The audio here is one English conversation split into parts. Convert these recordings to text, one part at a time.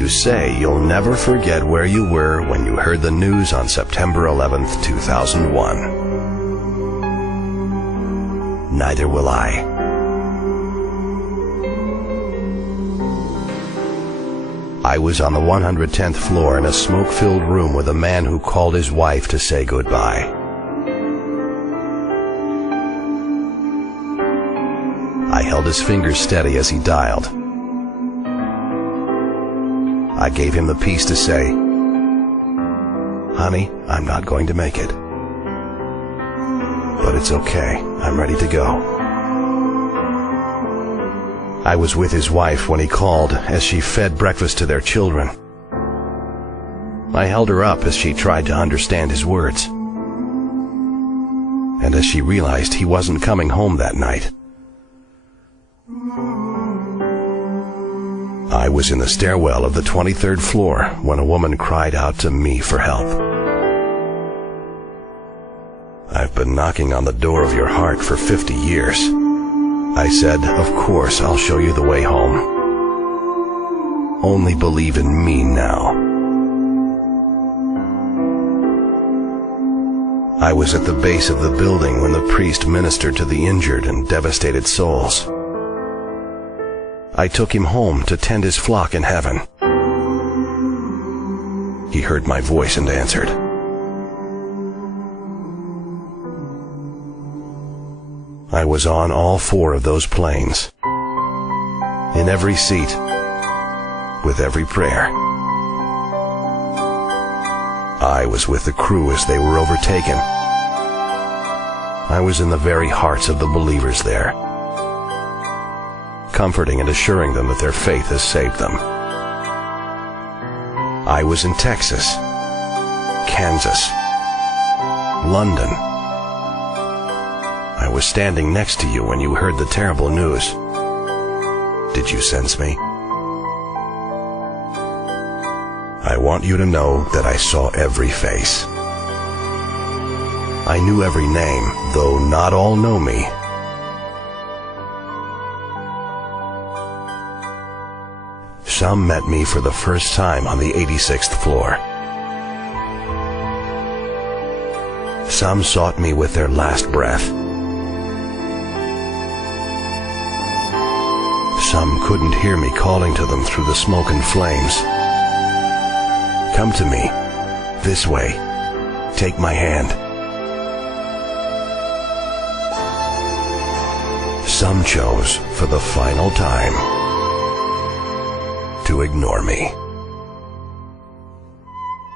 you say you'll never forget where you were when you heard the news on September 11th, 2001. Neither will I. I was on the 110th floor in a smoke-filled room with a man who called his wife to say goodbye. I held his fingers steady as he dialed. I gave him the piece to say, "Honey, I'm not going to make it. But it's okay. I'm ready to go." I was with his wife when he called as she fed breakfast to their children. I held her up as she tried to understand his words. And as she realized he wasn't coming home that night. I was in the stairwell of the 23rd floor when a woman cried out to me for help. "I've been knocking on the door of your heart for 50 years. I said, "Of course, I'll show you the way home. Only believe in me now." I was at the base of the building when the priest ministered to the injured and devastated souls. I took him home to tend his flock in heaven. He heard my voice and answered. I was on all 4 of those planes, in every seat, with every prayer. I was with the crew as they were overtaken. I was in the very hearts of the believers there, comforting and assuring them that their faith has saved them. I was in Texas, Kansas, London. I was standing next to you when you heard the terrible news. Did you sense me? I want you to know that I saw every face. I knew every name, though not all know me. Some met me for the first time on the 86th floor. Some sought me with their last breath. Some couldn't hear me calling to them through the smoke and flames. "Come to me, this way, take my hand." Some chose, for the final time, to ignore me.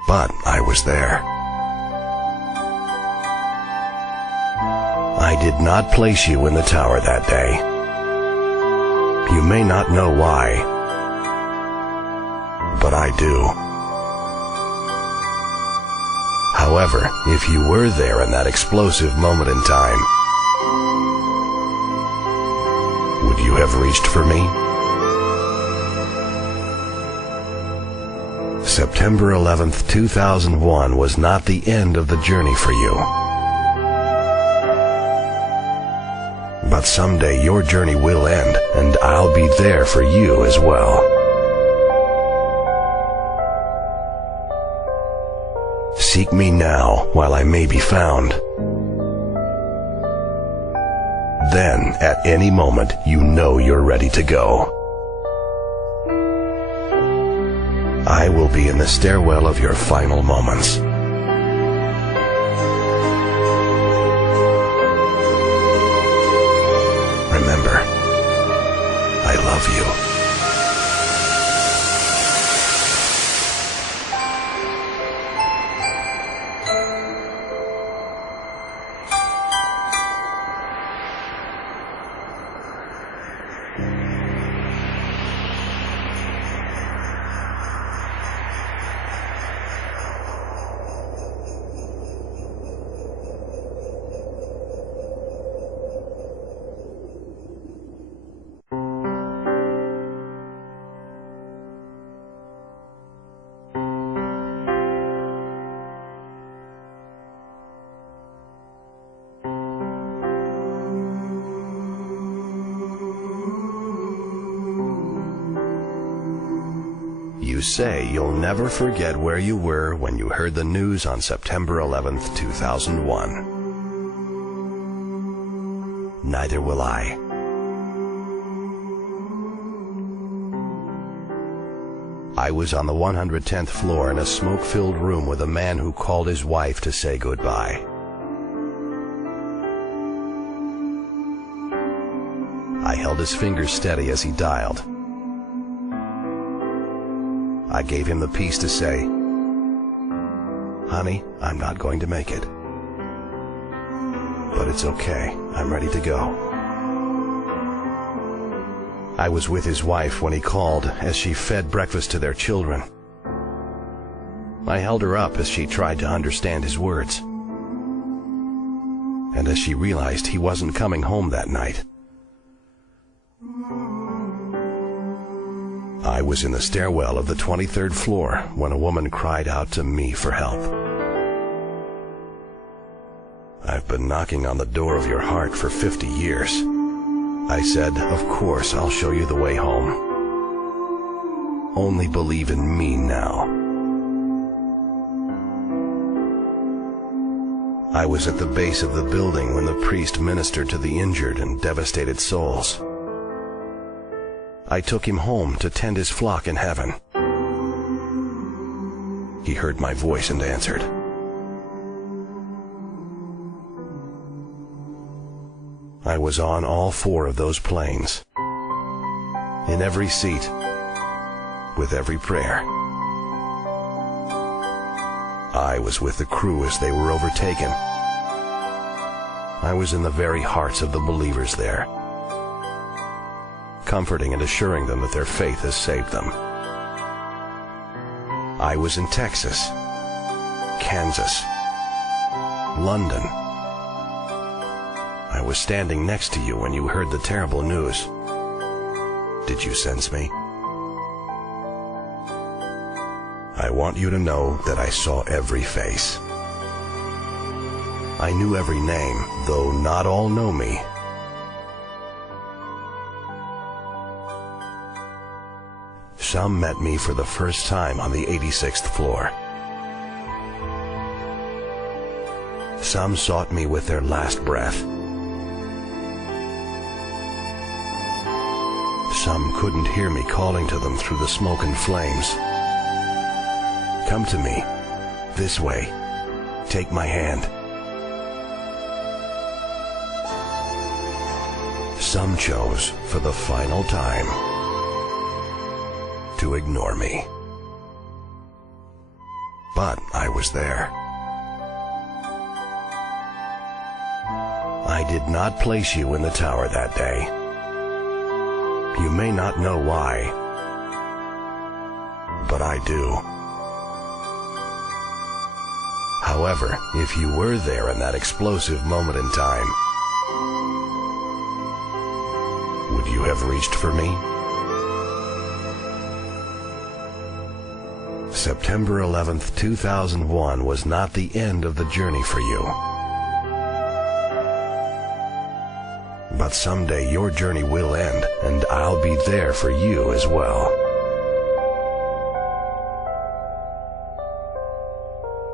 But I was there. I did not place you in the tower that day. You may not know why, but I do. However, if you were there in that explosive moment in time, would you have reached for me? September 11th, 2001 was not the end of the journey for you. But someday your journey will end, and I'll be there for you as well. Seek me now while I may be found. Then, at any moment, you know you're ready to go. I will be in the stairwell of your final moments. Remember, I love you. you say you'll never forget where you were when you heard the news on September 11th, 2001. Neither will I. I was on the 110th floor in a smoke-filled room with a man who called his wife to say goodbye. I held his fingers steady as he dialed. I gave him the piece to say, "Honey, I'm not going to make it. But it's okay. I'm ready to go." I was with his wife when he called as she fed breakfast to their children. I held her up as she tried to understand his words. And as she realized he wasn't coming home that night, I was in the stairwell of the 23rd floor when a woman cried out to me for help. "I've been knocking on the door of your heart for 50 years. I said, "Of course, I'll show you the way home. Only believe in me now." I was at the base of the building when the priest ministered to the injured and devastated souls. I took him home to tend his flock in heaven. He heard my voice and answered. I was on all 4 of those planes, in every seat, with every prayer. I was with the crew as they were overtaken. I was in the very hearts of the believers there, comforting and assuring them that their faith has saved them. I was in Texas, Kansas, London. I was standing next to you when you heard the terrible news. Did you sense me? I want you to know that I saw every face. I knew every name, though not all know me. Some met me for the first time on the 86th floor. Some sought me with their last breath. Some couldn't hear me calling to them through the smoke and flames. "Come to me, this way, take my hand." Some chose, for the final time, to ignore me. But I was there. I did not place you in the tower that day. You may not know why, but I do. However, if you were there in that explosive moment in time, would you have reached for me? September 11th, 2001 was not the end of the journey for you. But someday your journey will end, and I'll be there for you as well.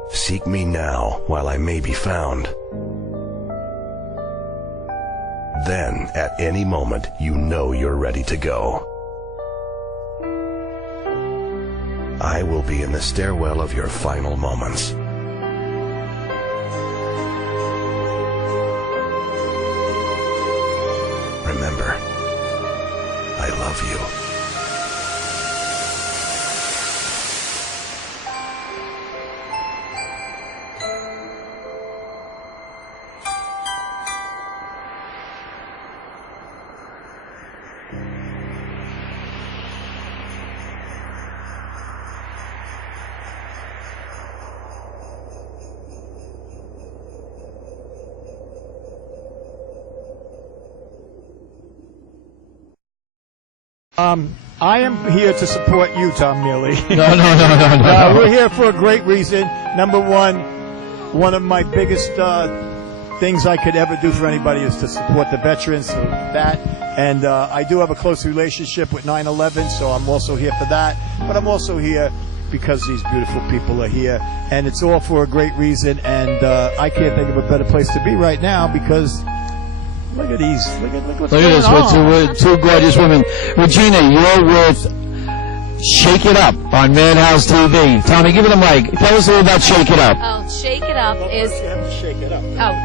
Seek me now while I may be found. Then, at any moment, you know you're ready to go. I will be in the stairwell of your final moments. Remember, I love you. I am here to support you, Tom Neely. No. We're here for a great reason. Number one of my biggest things I could ever do for anybody is to support the veterans. So that And I do have a close relationship with 9/11, so I'm also here for that. But I'm also here because these beautiful people are here, and it's all for a great reason. And I can't think of a better place to be right now because look at these. Look at this. We're two gorgeous women. Regina, you're with Shake It Up on Madhouse TV. Tommy, give it a mic. Tell us a little about Shake It Up. Oh, Shake It Up is... You have to shake it up. Oh.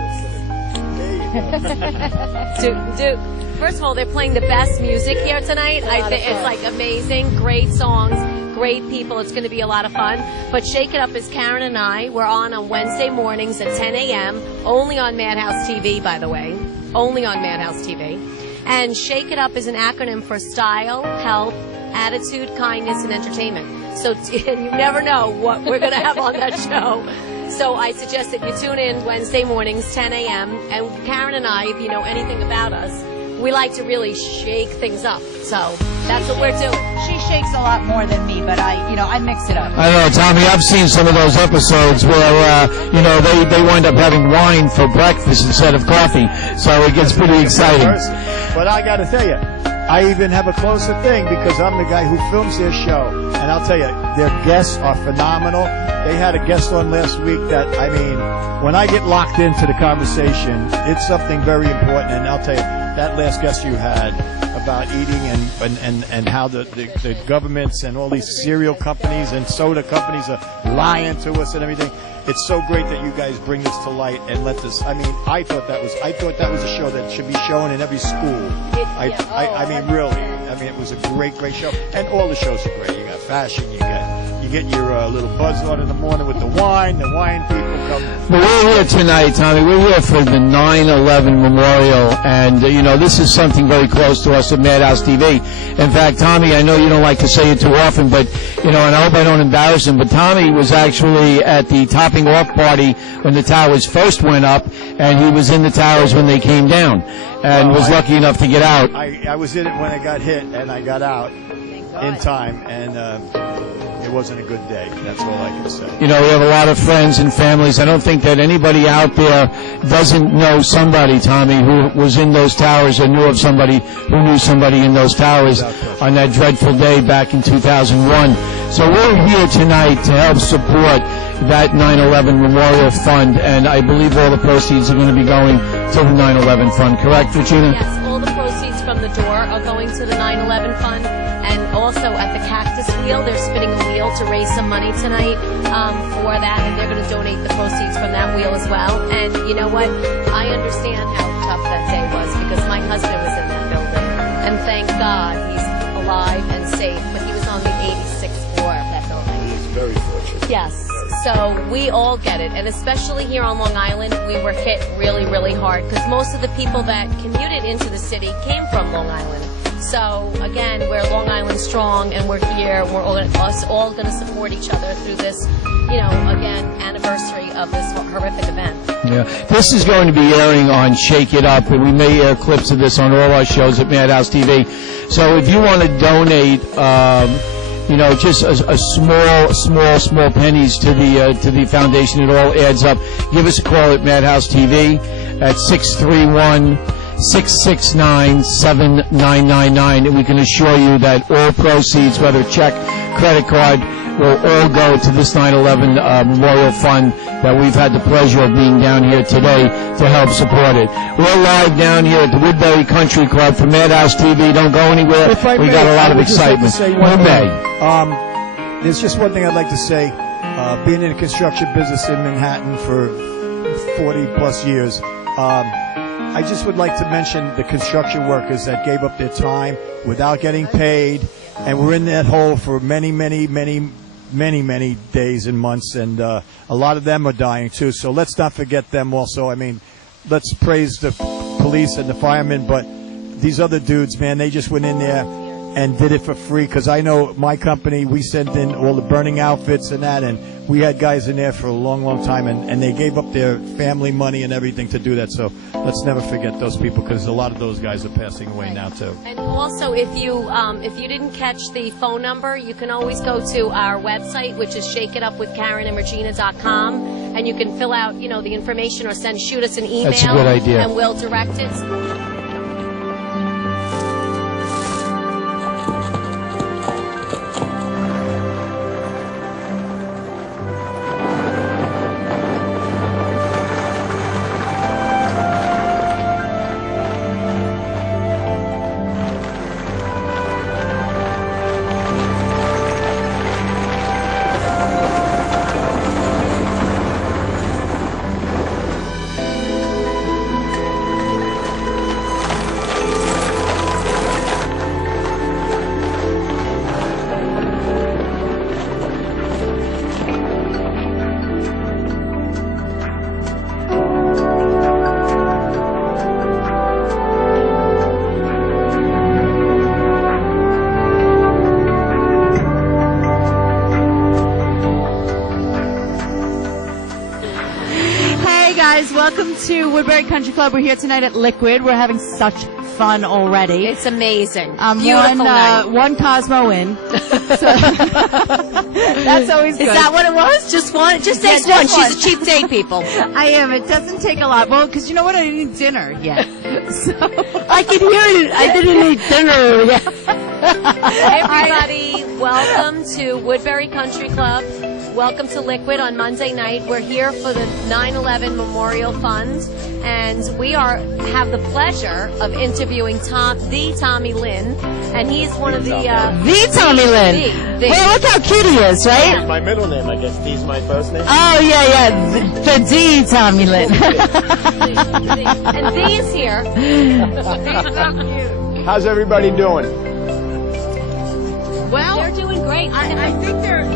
First of all, they're playing the best music here tonight. I think it's like amazing, great songs, great people. It's going to be a lot of fun. But Shake It Up is Karen and I. We're on Wednesday mornings at 10 a.m. Only on Madhouse TV, by the way. Only on Madhouse TV. And Shake It Up is an acronym for Style, Health, Attitude, Kindness, and Entertainment. So and you never know what we're going to have on that show. So I suggest that you tune in Wednesday mornings, 10 a.m. And Karen and I, if you know anything about us, we like to really shake things up. So that's what we're doing. She shakes a lot more than me, but I mix it up. I know, Tommy, I've seen some of those episodes where, they wind up having wine for breakfast instead of coffee. So it gets pretty exciting. But I got to tell you, I even have a closer thing because I'm the guy who films their show. And I'll tell you, their guests are phenomenal. They had a guest on last week that, I mean, when I get locked into the conversation, it's something very important. And I'll tell you, that last guest you had about eating and how the governments and all these cereal companies and soda companies are lying to us and everything. It's so great that you guys bring this to light and let this. I mean, I thought that was a show that should be shown in every school. I mean, really. I mean, it was a great show, and all the shows are great. You got fashion, you get your little buzz on in the morning with the wine. The wine people come. But we're here tonight, Tommy. We're here for the 9/11 memorial, and this is something very close to us at Madhouse TV. In fact, Tommy, I know you don't like to say it too often, but and I hope I don't embarrass him, but Tommy was actually at the topping off party when the towers first went up, and he was in the towers when they came down, and was lucky enough to get out. I was in it when it got hit, and I got out in time, and it wasn't a good day. That's all I can say. We have a lot of friends and families. I don't think that anybody out there doesn't know somebody, Tommy, who was in those towers or knew of somebody who knew somebody in those towers on that dreadful day back in 2001. So we're here tonight to help support that 9/11 Memorial Fund, and I believe all the proceeds are going to be going to the 9/11 Fund. Correct, Regina? Yes, all the proceeds from the door are going to the 9/11 Fund. And also at the Cactus Wheel, they're spinning a wheel to raise some money tonight for that, and they're going to donate the proceeds from that wheel as well. And you know what? I understand how tough that day was because my husband was in that building, and thank God he's alive and safe. But he was on the 86th floor of that building. He's very fortunate. Yes. So we all get it, and especially here on Long Island, we were hit really, really hard because most of the people that commuted into the city came from Long Island. So, again, we're Long Island strong, and we're here. We're all going to support each other through this, again, anniversary of this horrific event. Yeah. This is going to be airing on Shake It Up, and we may air clips of this on all our shows at Madhouse TV. So if you want to donate, just a small pennies to the foundation, it all adds up. Give us a call at Madhouse TV at 631-669-7999, and we can assure you that all proceeds, whether check, credit card, will all go to this 9/11 Memorial Fund that we've had the pleasure of being down here today to help support it. We're live down here at the Woodbury Country Club for Madhouse TV. Don't go anywhere. We got a lot of excitement. There's just one thing I'd like to say. Being in the construction business in Manhattan for 40-plus years, I just would like to mention the construction workers that gave up their time without getting paid, and we're in that hole for many days and months, and a lot of them are dying too. So let's not forget them also. I mean, let's praise the police and the firemen, but these other dudes, man, they just went in there and did it for free, because I know my company, we sent in all the burning outfits and that, and we had guys in there for a long time, and they gave up their family money and everything to do that. So let's never forget those people, because a lot of those guys are passing away now too. And also, if you didn't catch the phone number, you can always go to our website, which is shakeitupwithkarenandregina.com, and you can fill out the information or shoot us an email. That's a good idea. And we'll direct it. guys, welcome to Woodbury Country Club. We're here tonight at Liquid. We're having such fun already. It's amazing. Beautiful night. One Cosmo in. So that's always good. Is that what it was? Just one? It just takes Yeah, one. just one. She's a cheap date, people. I am. It doesn't take a lot. Well, because you know what? I didn't eat dinner yet. So I can hear it. I didn't eat dinner yet. Everybody, welcome to Woodbury Country Club. Welcome to Liquid on Monday night. We're here for the 9/11 Memorial Fund, and we have the pleasure of interviewing the Tommy Lynn, and he's one of the Tommy Lynn. Well, look how cute he is, right? My middle name, I guess. D's my first name. Oh yeah. The D Tommy Lynn. and D is here. How's everybody doing? Well, They're doing great. I think they're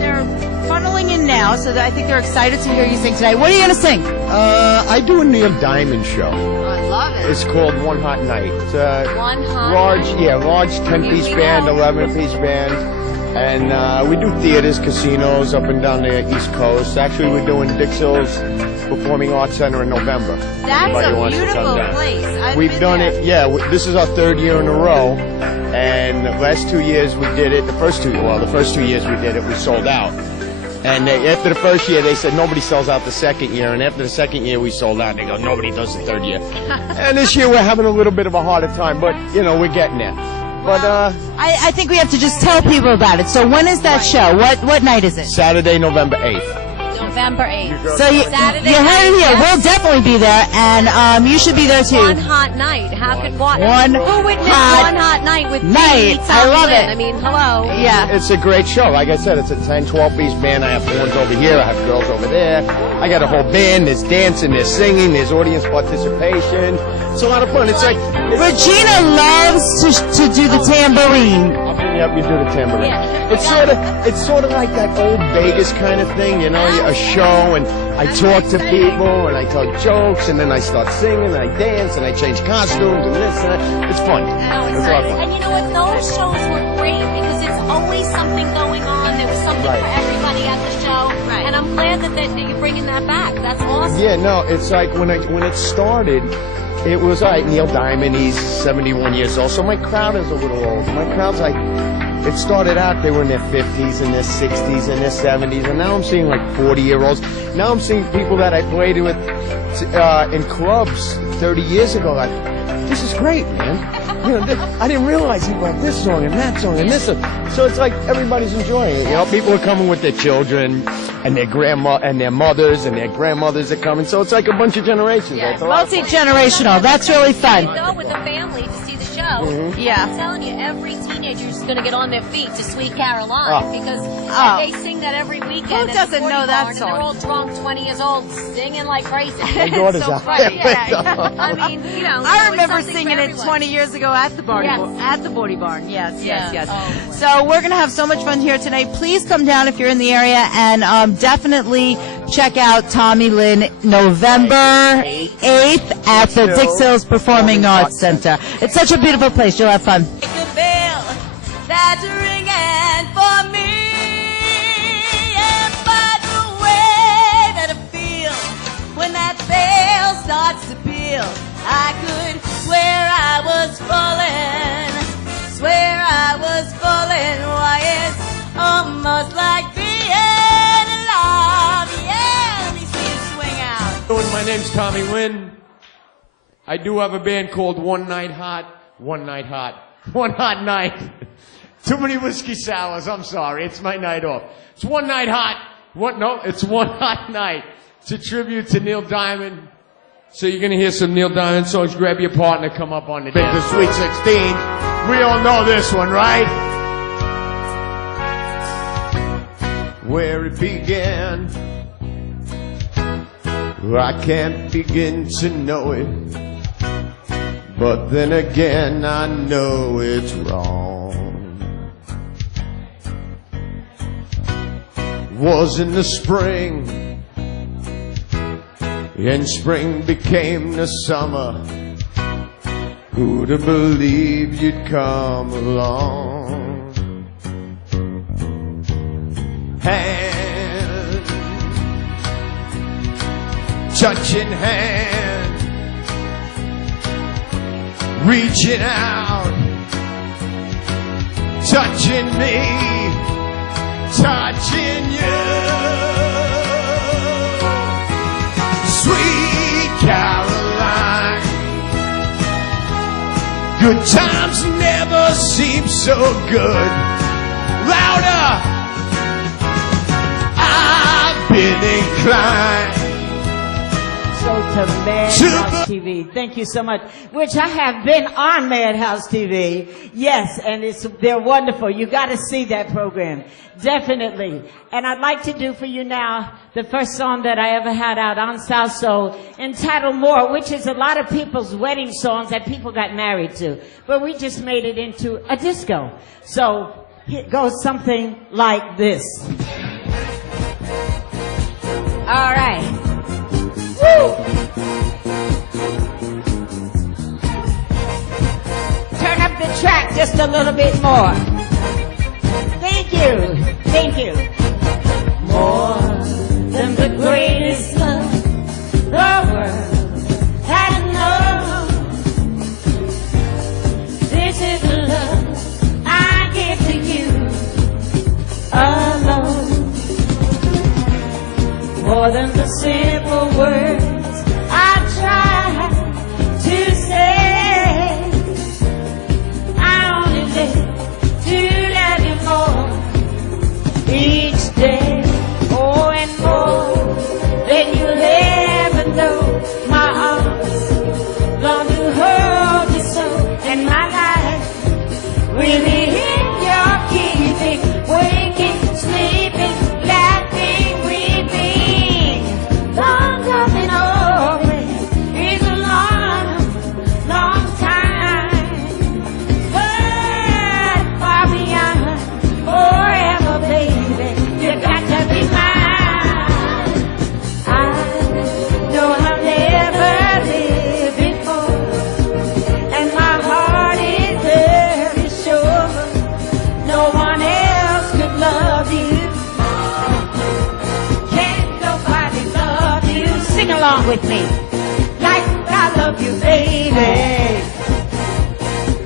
funneling in now, so I think they're excited to hear you sing tonight. What are you going to sing? I do a Neil Diamond show. I love it. It's called One Hot Night. It's a One Hot large, Night. large 10-piece We band, know. 11-piece band. And we do theaters, casinos up and down the East Coast. Actually, we're doing Dix Hills Performing Arts Center in November. That's Anybody a wants to come beautiful down. place. We've done it, this is our third year in a row. And the last 2 years we did it, the first 2 years we did it, we sold out. And after the first year, they said nobody sells out the second year. And after the second year, we sold out. They go, nobody does the third year. And this year, we're having a little bit of a harder time. But, we're getting there. But I think we have to just tell people about it. So when is that show? What night is it? Saturday, November 8th. November 8th. So you Saturday heard it here. night, We'll definitely be there, and you should be there too. One hot night. How could what? One Who would miss hot one hot night with night. me, I Tommy love Lynn? it. I mean, hello. Yeah. It's a great show. Like I said, it's a 10, 12-piece band. I have horns over here. I have girls over there. I got a whole band. There's dancing. There's singing. There's audience participation. It's a lot of fun. It's like... Regina loves to do the tambourine. I'll bring you up. You do the tambourine. Yeah. It's sort of like that old Vegas kind of thing, a show, and I talk to people, and I tell jokes, and then I start singing, and I dance, and I change costumes, and this and that. It's fun. Oh, It's a lot of fun. And you know what? Those shows were great because it's always something going on. There was something Right. for everybody at the show. Right. And I'm glad that you're bringing that back. That's awesome. Yeah, no, it's like when it started, it was like Neil Diamond, he's 71 years old, so my crowd is a little old. My crowd's like, it started out, they were in their 50s and their 60s and their 70s, and now I'm seeing like 40-year-olds. Now I'm seeing people that I played with in clubs 30 years ago, like, this is great, man. I didn't realize he loved this song and that song and this song. So it's like everybody's enjoying it. People are coming with their children and their grandma and their mothers and their grandmothers are coming. So it's like a bunch of generations. Yeah. That's a lot of fun. Multi-generational. That's really fun. You go with the family to see the show. Yeah. I'm telling you, every teenager is going to get on their feet to Sweet Caroline Oh. because Oh. they sing that every weekend. Who at the doesn't 40 know that barn, song? And they're all drunk, 20 years old, singing like crazy. My daughter's so out funny. there. Yeah. I mean, so I it's remember something singing for it everyone. 20 years ago at the Bordy Yes. at the Bordy Barn. Yes. Oh, boy. So we're gonna have so much fun here tonight. Please come down if you're in the area, and definitely check out Tommy Lynn November 8th at the Dix Hills Performing Arts Center. It's such a beautiful place. You'll have fun. That's ringing for me, and by the way that I feel when that bell starts to peal, I could swear I was falling, why it's almost like being alive, yeah, let me see you swing out. My name's Tommy Lynn. I do have a band called One Hot Night. Too many whiskey sours, I'm sorry, it's my night off. It's One Night Hot. It's One Hot Night. It's a tribute to Neil Diamond. So you're gonna hear some Neil Diamond songs. Grab your partner, come up on the dance. The Sweet 16. We all know this one, right? Where it began, I can't begin to know it. But then again, I know it's wrong. Was in the spring, and spring became the summer. Who'd have believed you'd come along? And touching hand, reaching out, touching me, touching you. Sweet Caroline, good times never seem so good. Louder, I've been inclined. So to Madhouse TV. Thank you so much. Which I have been on Madhouse TV. Yes, and they're wonderful. You got to see that program. Definitely. And I'd like to do for you now the first song that I ever had out on South Soul, entitled More, which is a lot of people's wedding songs that people got married to. But we just made it into a disco. So it goes something like this. All right. Woo! Turn up the track just a little bit more. Thank you. Thank you. More than the greatest love the world has known. This is the love I give to you alone. More than the simple words I try to say, I only live to love you more each day. Oh, and more than you'll ever know. My arms long to hold you so, and my life really in your keeping, waking, sleeping, laughing, weeping. Long coming over is a long, long time, but far beyond forever, baby. You got to be mine. I know I've never lived before, and my heart is very sure no one else could love you. Can't nobody love you. Sing along with me. Like I love you, baby.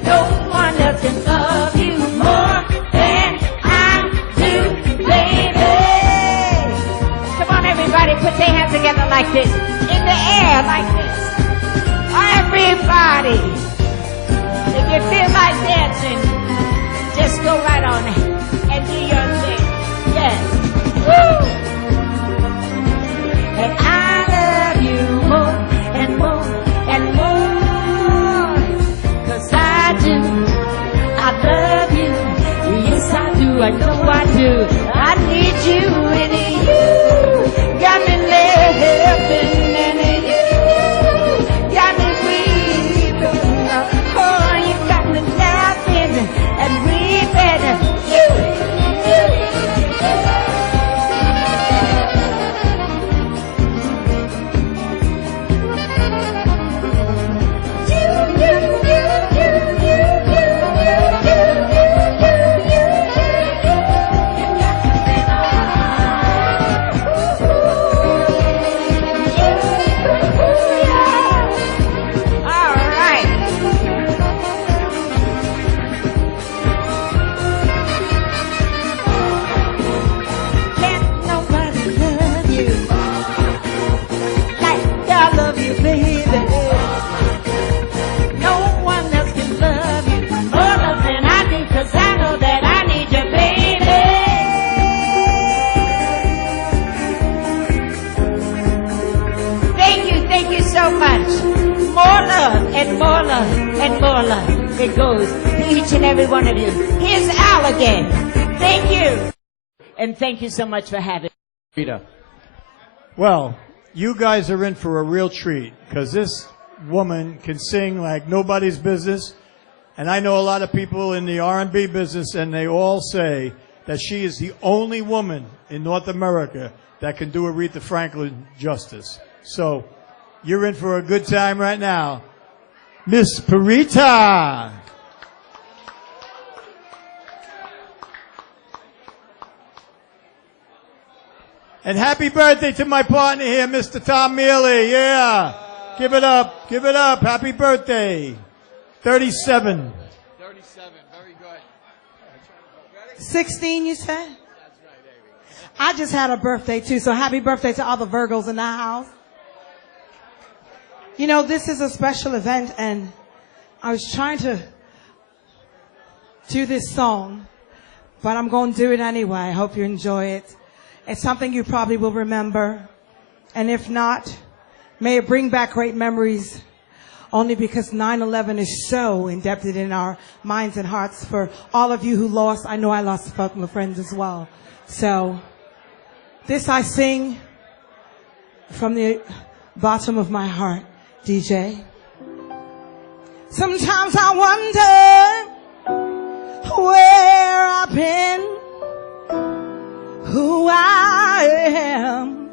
No one else can love you more than I do, baby. Come on, everybody, put their hands together like this. In the air like this. Everybody. If you feel like dancing, just go right on and do your thing. Yes. Woo! And I love you more and more and more. 'Cause I do. I love you. Yes, I do. I know I do. I need you and you got me living and you got me weeping. Oh, you got me laughing and weeping. All right. Can't nobody love you like I love you, baby. No one else can love you more than I do, 'cause I know that I need you, baby. Thank you so much. More love and more love and more love. It goes to each and every one of you. Here's Al again. Thank you. And thank you so much for having me. Well, you guys are in for a real treat because this woman can sing like nobody's business. And I know a lot of people in the R&B business, and they all say that she is the only woman in North America that can do Aretha Franklin justice. So you're in for a good time right now. Miss Parita. And happy birthday to my partner here, Mr. Tom Mealy. Yeah. Give it up. Give it up. Happy birthday. 37. 37, very good. 16, you said? I just had a birthday too, so happy birthday to all the Virgos in the house. You know, this is a special event, and I was trying to do this song, but I'm going to do it anyway. I hope you enjoy it. It's something you probably will remember, and if not, may it bring back great memories, only because 9/11 is so indebted in our minds and hearts for all of you who lost. I know I lost a couple of friends as well. So this I sing from the bottom of my heart, DJ. Sometimes I wonder where I've been, who I am,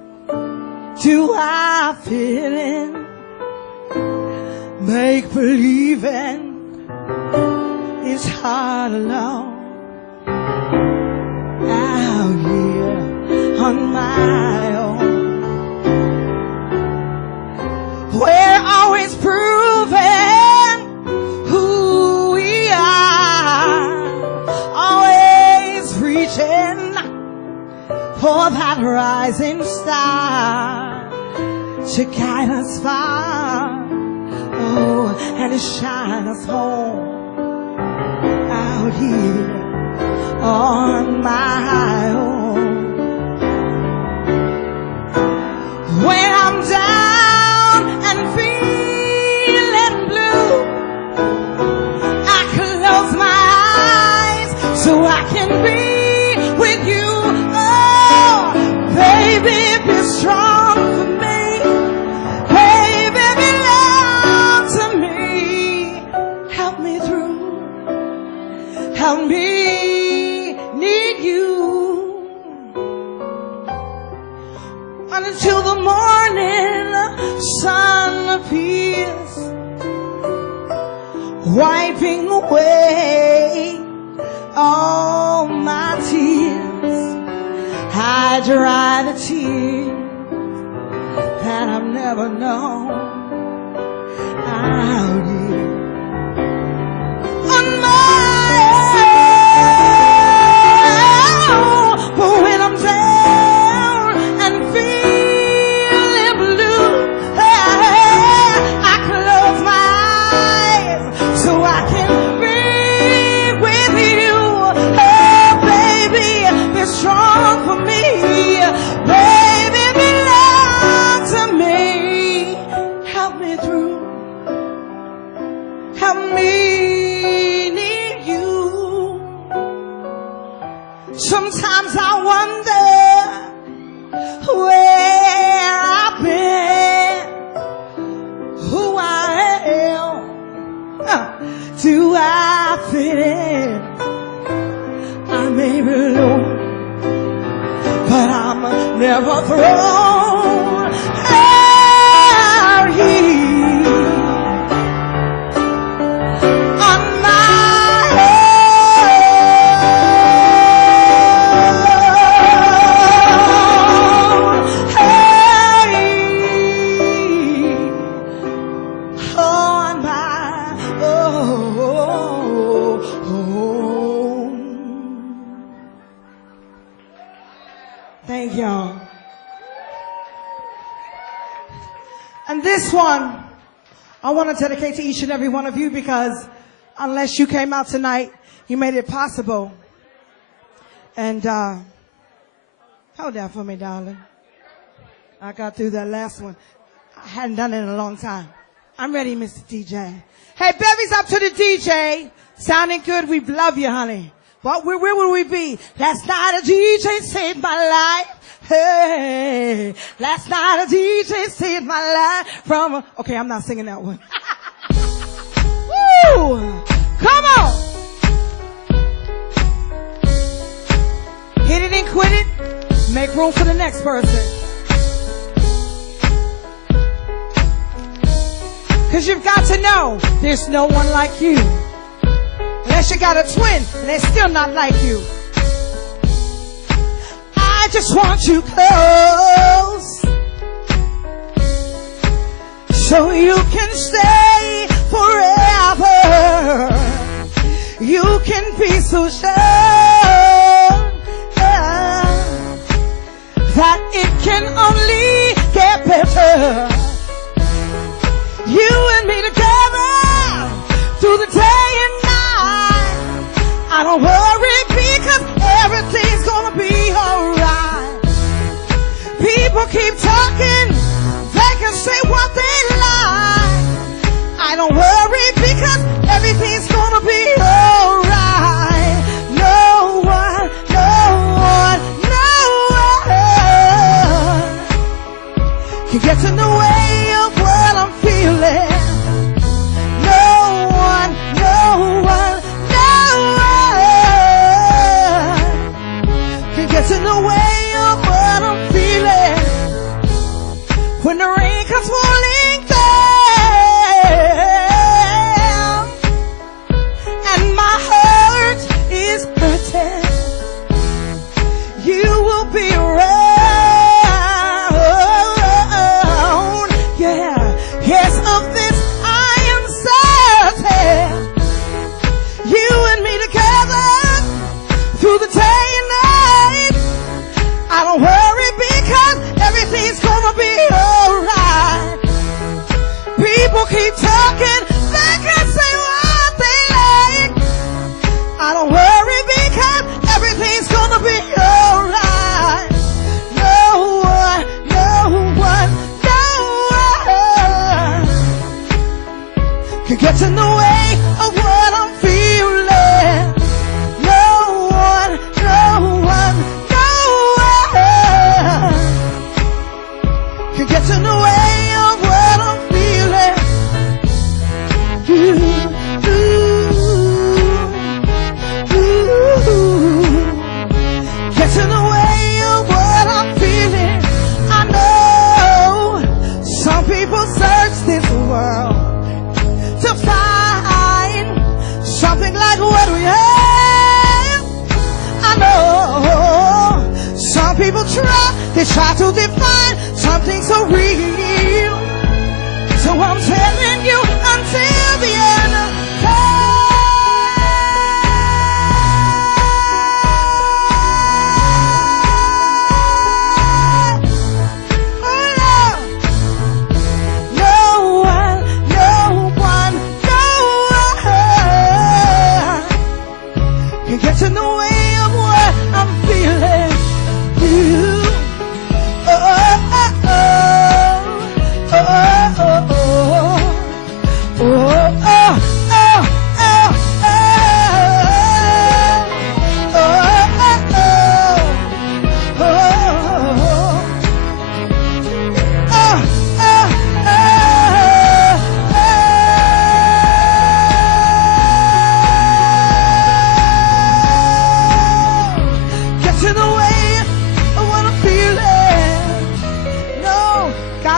do I fit in? Make believing is hard alone out here on my own. We're always proving who we are, always reaching for that rising star to guide us far, oh, and to shine us home out here on my own. When I'm down and feeling blue, I close my eyes so I can be with you. Oh, baby, be strong for me. Baby, belong to me. Help me through. Help me need you. Until the morning sun appears, wiping away all my tears. I dry the tears that I've never known out here on my own. But when I'm down and feeling blue, I close my eyes so I can be with you. Oh, baby, be strong for me. Baby, belong to me. Help me through. Help me need you. Sometimes I wonder where I've been, who I am. Do I fit in? I may be alone, but I'm never thrown out here on my own. Hey, on my own. Thank y'all. And this one, I want to dedicate to each and every one of you, because unless you came out tonight, you made it possible. And hold that for me, darling. I got through that last one. I hadn't done it in a long time. I'm ready, Mr. DJ. Hey, Bevy's up to the DJ. Sounding good. We love you, honey. But where will we be? Last night a DJ saved my life. Hey, last night a DJ saved my life from okay, I'm not singing that one. Woo! Come on! Hit it and quit it. Make room for the next person. Cause you've got to know there's no one like you. Unless you got a twin and they're still not like you. I just want you close so you can stay forever. You can be so sure that it can only get better. You and me together through the day and night. I don't worry because everything's gonna be alright. People keep talking, they can say what they like. I don't worry because everything's gonna be alright. No one can get in the way of what I'm feeling. No one can get in the way of what I'm feeling. When the rain comes falling down and my heart is hurting, you will be around. Yeah, yes, of this I am certain. You and me together through the day and night. I don't worry because everything's gonna be alright. People keep talking, they can say what they like. I don't worry because everything's gonna be alright. No one can get in the way of what I'm feeling. No one can get in the way of what I'm feeling. Get in the way of what I'm feeling. I know some people search this world to find something like what we have. I know some people they try to define something so real. So I'm telling you until the end of time. Oh Lord. No one can get in the way of what I'm feeling. You.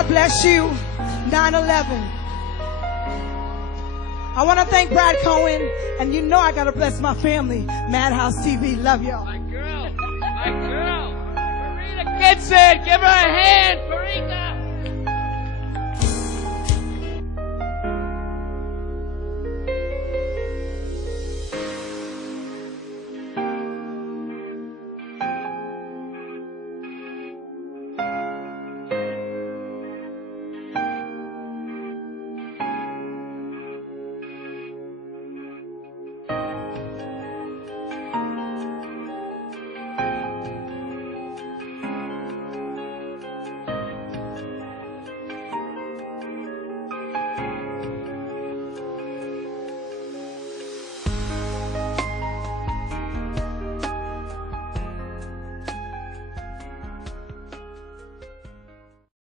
Bless you, 9/11. I want to thank Brad Cohen, and you know I got to bless my family, Madhouse TV. Love y'all. My girl. Marita Kitson, give her a hand, Marita.